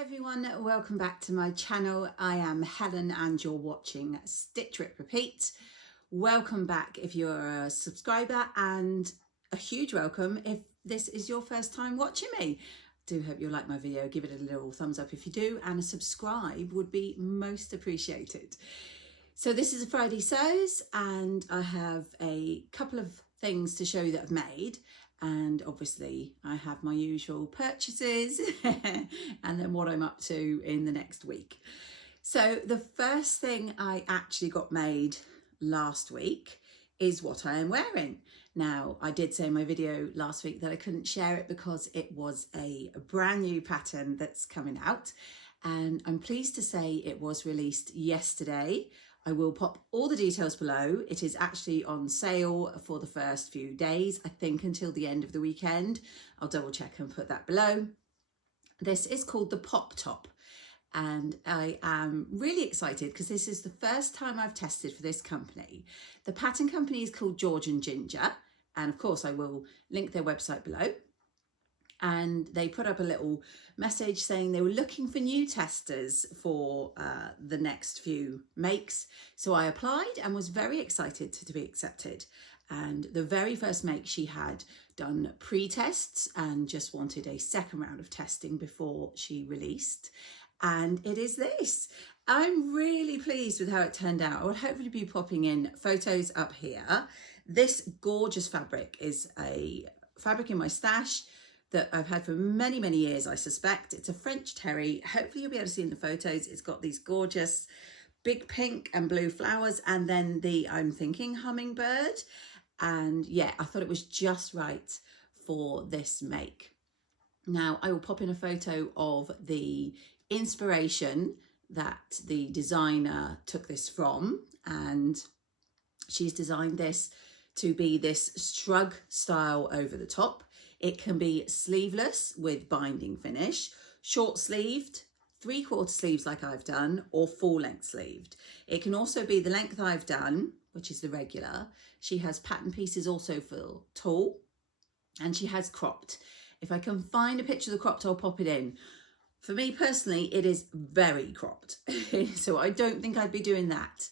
Hi everyone, welcome back to my channel. I am Helen and you're watching Stitch Rip Repeat. Welcome back if you're a subscriber, and a huge welcome if this is your first time watching me. I do hope you'll like my video, give it a little thumbs up if you do, and a subscribe would be most appreciated. So this is a Friday Sews and I have a couple of things to show you that I've made. And obviously I have my usual purchases and then what I'm up to in the next week. So the first thing I actually got made last week is what I am wearing. Now, I did say in my video last week that I couldn't share it because it was a brand new pattern that's coming out, and I'm pleased to say it was released yesterday. I will pop all the details below. It is actually on sale for the first few days, I think until the end of the weekend. I'll double check and put that below. This is called the Pop Top, and I am really excited because this is the first time I've tested for this company. The pattern company is called George and Ginger, and of course I will link their website below. And they put up a little message saying they were looking for new testers for the next few makes. So I applied and was very excited to be accepted. And the very first make, she had done pre-tests and just wanted a second round of testing before she released. And it is this. I'm really pleased with how it turned out. I will hopefully be popping in photos up here. This gorgeous fabric is a fabric in my stash that I've had for many, many years, I suspect. It's a French terry. Hopefully you'll be able to see in the photos. It's got these gorgeous big pink and blue flowers, and then the, I'm thinking, hummingbird. And yeah, I thought it was just right for this make. Now, I will pop in a photo of the inspiration that the designer took this from, and she's designed this to be this shrug style over the top. It can be sleeveless with binding finish, short sleeved, 3/4 sleeves like I've done, or full length sleeved. It can also be the length I've done, which is the regular. She has pattern pieces also for tall, and she has cropped. If I can find a picture of the cropped, I'll pop it in. For me personally, it is very cropped, so I don't think I'd be doing that.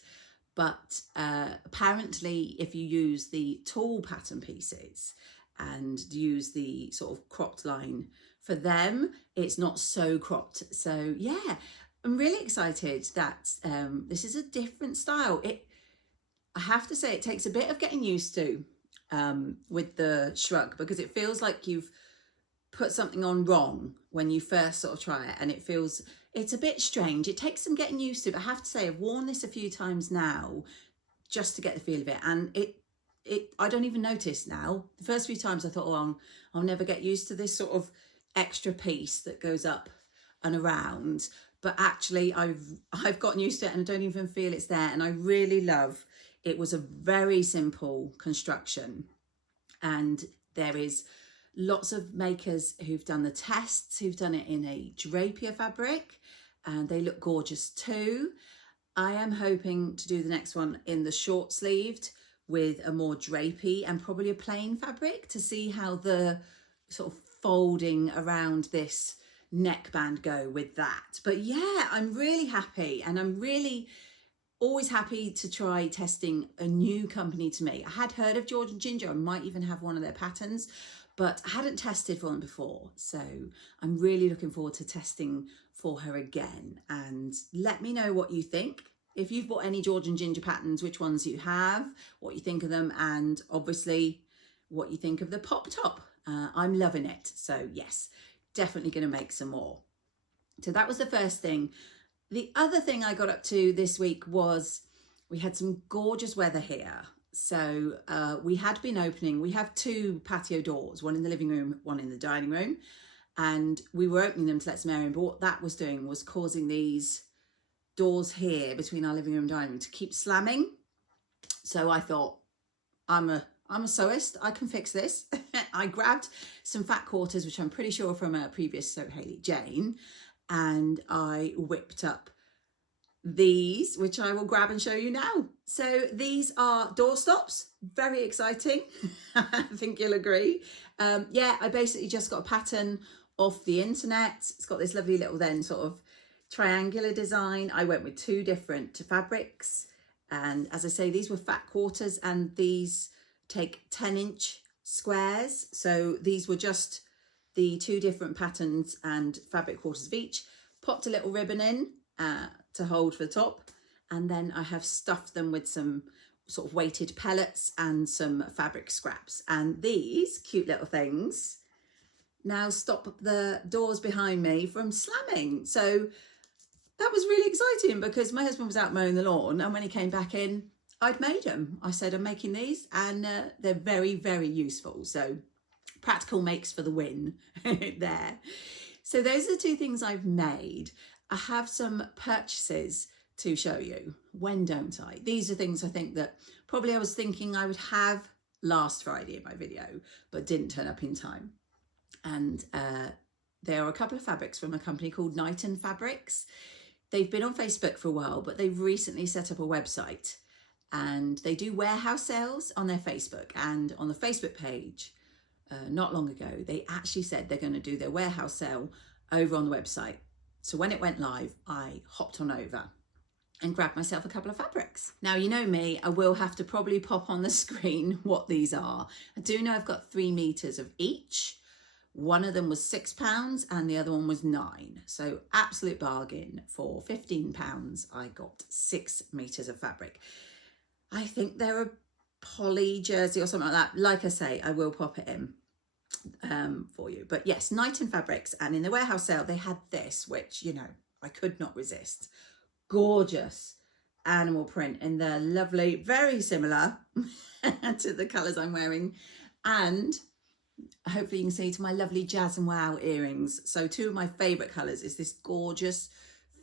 But apparently if you use the tall pattern pieces and use the sort of cropped line for them, it's not so cropped. So yeah, I'm really excited that this is a different style. I have to say, it takes a bit of getting used to with the shrug, because it feels like you've put something on wrong when you first sort of try it, and it's a bit strange. It takes some getting used to, but I have to say I've worn this a few times now just to get the feel of it, and I don't even notice now. The first few times I thought, oh, I'll never get used to this sort of extra piece that goes up and around. But actually I've gotten used to it and I don't even feel it's there. And I really love, it was a very simple construction. And there is lots of makers who've done the tests, who've done it in a drapier fabric, and they look gorgeous too. I am hoping to do the next one in the short sleeved with a more drapey and probably a plain fabric, to see how the sort of folding around this neckband go with that. But yeah, I'm really happy, and I'm really always happy to try testing a new company to me. I had heard of George and Ginger, I might even have one of their patterns, but I hadn't tested for one before. So I'm really looking forward to testing for her again. And let me know what you think. If you've bought any George and Ginger patterns, which ones you have, what you think of them, and obviously what you think of the Pop Top. I'm loving it. So yes, definitely going to make some more. So that was the first thing. The other thing I got up to this week was we had some gorgeous weather here. So we had been opening, we have 2 patio doors, one in the living room, one in the dining room. And we were opening them to let some air in, but what that was doing was causing these doors here between our living room and dining room to keep slamming. So I thought, I'm a sewist, I can fix this. I grabbed some fat quarters, which I'm pretty sure from a previous Sew Hayley Jane, and I whipped up these, which I will grab and show you now. So these are doorstops, very exciting. I think you'll agree. Yeah, I basically just got a pattern off the internet. It's got this lovely little then sort of triangular design. I went with 2 different fabrics, and as I say, these were fat quarters, and these take 10-inch squares. So these were just the 2 different patterns and fabric quarters of each. Popped a little ribbon in to hold for the top, and then I have stuffed them with some sort of weighted pellets and some fabric scraps. And these cute little things now stop the doors behind me from slamming. So that was really exciting, because my husband was out mowing the lawn, and when he came back in, I'd made them. I said, I'm making these, and they're very, very useful. So practical makes for the win there. So those are the 2 things I've made. I have some purchases to show you. When don't I? These are things I think that probably I was thinking I would have last Friday in my video, but didn't turn up in time. And there are a couple of fabrics from a company called Knighton Fabrics. They've been on Facebook for a while, but they've recently set up a website, and they do warehouse sales on their Facebook. And on the Facebook page, not long ago, they actually said they're going to do their warehouse sale over on the website. So when it went live, I hopped on over and grabbed myself a couple of fabrics. Now, you know me, I will have to probably pop on the screen what these are. I do know I've got 3 meters of each. One of them was £6 and the other one was £9. So absolute bargain. For £15, I got 6 meters of fabric. I think they're a poly jersey or something like that. Like I say, I will pop it in for you. But yes, Knighton Fabrics, and in the warehouse sale, they had this, which, you know, I could not resist. Gorgeous animal print in the lovely, very similar to the colours I'm wearing. And hopefully you can see to my lovely Jazz and Wow earrings. So 2 of my favourite colours is this gorgeous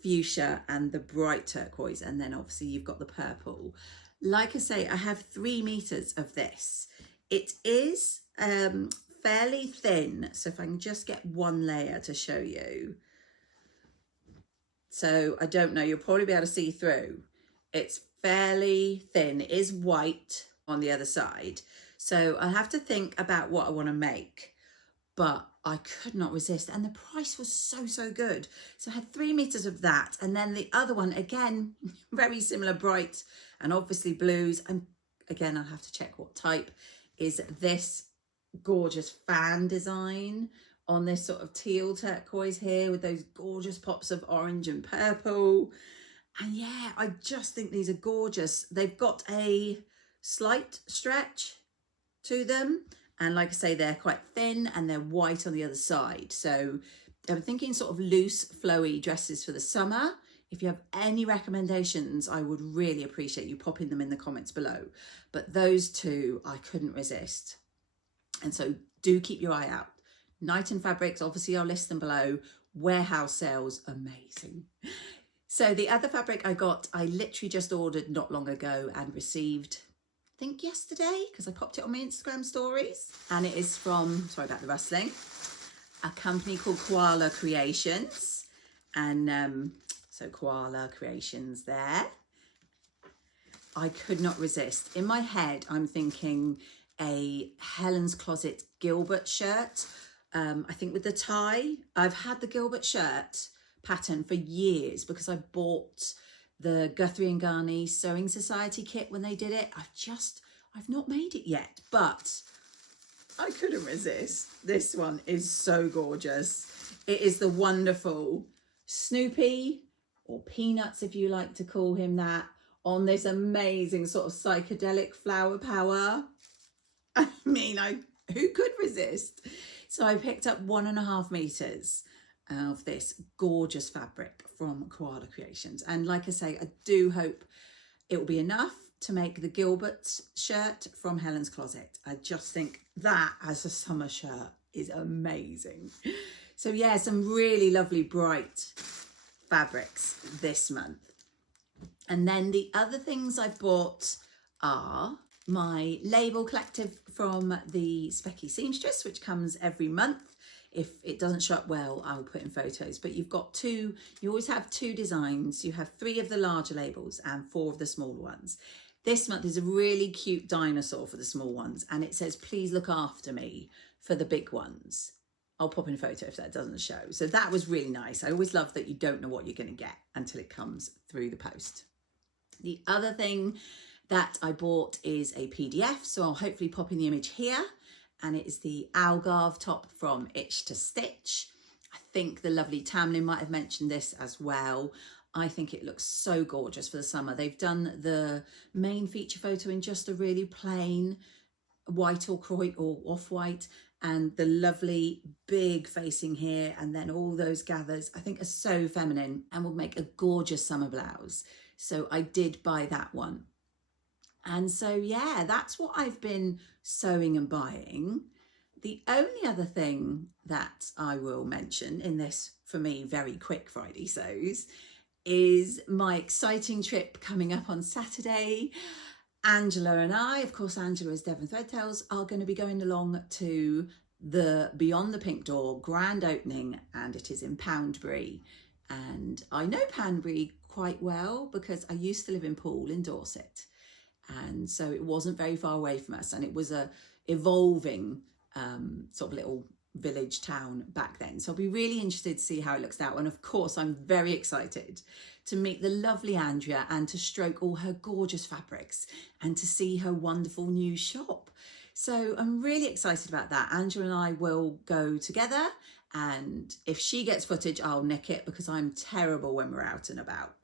fuchsia and the bright turquoise, and then obviously you've got the purple. Like I say, I have 3 meters of this. It is fairly thin, so if I can just get one layer to show you. So I don't know, you'll probably be able to see through. It's fairly thin. It is white on the other side. So I have to think about what I want to make, but I could not resist. And the price was so, so good. So I had 3 meters of that. And then the other one, again, very similar, bright and obviously blues. And again, I'll have to check what type, is this gorgeous fan design on this sort of teal turquoise here with those gorgeous pops of orange and purple. And yeah, I just think these are gorgeous. They've got a slight stretch to them, and like I say, they're quite thin and they're white on the other side. So I'm thinking sort of loose flowy dresses for the summer. If you have any recommendations, I would really appreciate you popping them in the comments below. But those 2 I couldn't resist, and so do keep your eye out. Knighton Fabrics, obviously I'll list them below. Warehouse sales, amazing. So the other fabric I got, I literally just ordered not long ago and received, I think yesterday, because I popped it on my Instagram stories. And it is from, sorry about the rustling, a company called Koala Creations. And so Koala Creations there. I could not resist. In my head, I'm thinking a Helens Closet Gilbert shirt. I think with the tie. I've had the Gilbert shirt pattern for years because I bought the Guthrie and Garney Sewing Society kit when they did it. I've not made it yet, but I couldn't resist. This one is so gorgeous. It is the wonderful Snoopy, or Peanuts if you like to call him that, on this amazing sort of psychedelic flower power. I mean, who could resist? So I picked up 1.5 meters of this gorgeous fabric from Koala Creations. And like I say, I do hope it will be enough to make the Gilbert shirt from Helens Closet. I just think that as a summer shirt is amazing. So yeah, some really lovely bright fabrics this month. And then the other things I've bought are my label collective from the Specky Seamstress, which comes every month. If it doesn't show up well, I'll put in photos. But you've got 2, you always have 2 designs. You have 3 of the larger labels and 4 of the smaller ones. This month is a really cute dinosaur for the small ones, and it says, please look after me, for the big ones. I'll pop in a photo if that doesn't show. So that was really nice. I always love that you don't know what you're going to get until it comes through the post. The other thing that I bought is a PDF, so I'll hopefully pop in the image here, and it is the Algarve top from xxstitch. I think the lovely Tamlin might have mentioned this as well. I think it looks so gorgeous for the summer. They've done the main feature photo in just a really plain white or off-white, and the lovely big facing here, and then all those gathers I think are so feminine and will make a gorgeous summer blouse. So I did buy that one. And so yeah, that's what I've been sewing and buying. The only other thing that I will mention in this, for me, very quick Friday sews is my exciting trip coming up on Saturday. Angela and I, of course, Angela is Devon Threadtails, are going to be going along to the Beyond the Pink Door grand opening, and it is in Poundbury. And I know Poundbury quite well because I used to live in Poole in Dorset. And so it wasn't very far away from us, and it was a evolving sort of little village town back then. So I'll be really interested to see how it looks now. And of course, I'm very excited to meet the lovely Andrea and to stroke all her gorgeous fabrics and to see her wonderful new shop. So I'm really excited about that. Angela and I will go together, and if she gets footage, I'll nick it because I'm terrible when we're out and about.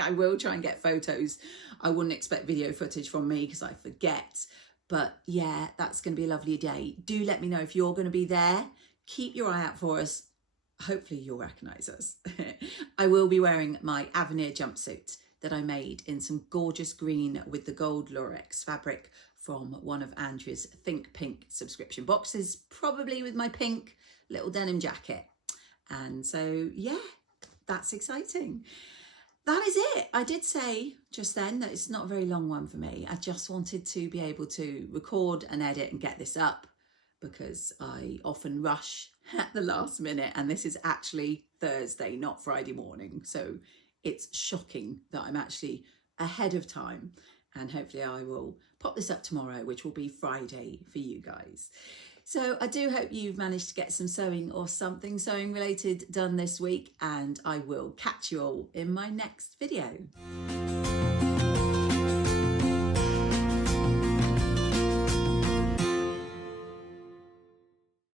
I will try and get photos. I wouldn't expect video footage from me because I forget. But yeah, that's going to be a lovely day. Do let me know if you're going to be there. Keep your eye out for us. Hopefully you'll recognise us. I will be wearing my Avenir jumpsuit that I made in some gorgeous green with the gold lurex fabric from one of Andrea's Think Pink subscription boxes, probably with my pink little denim jacket. And so yeah, that's exciting. That is it. I did say just then that it's not a very long one for me. I just wanted to be able to record and edit and get this up because I often rush at the last minute, and this is actually Thursday, not Friday morning. So it's shocking that I'm actually ahead of time, and hopefully I will pop this up tomorrow, which will be Friday for you guys. So I do hope you've managed to get some sewing or something sewing related done this week, and I will catch you all in my next video.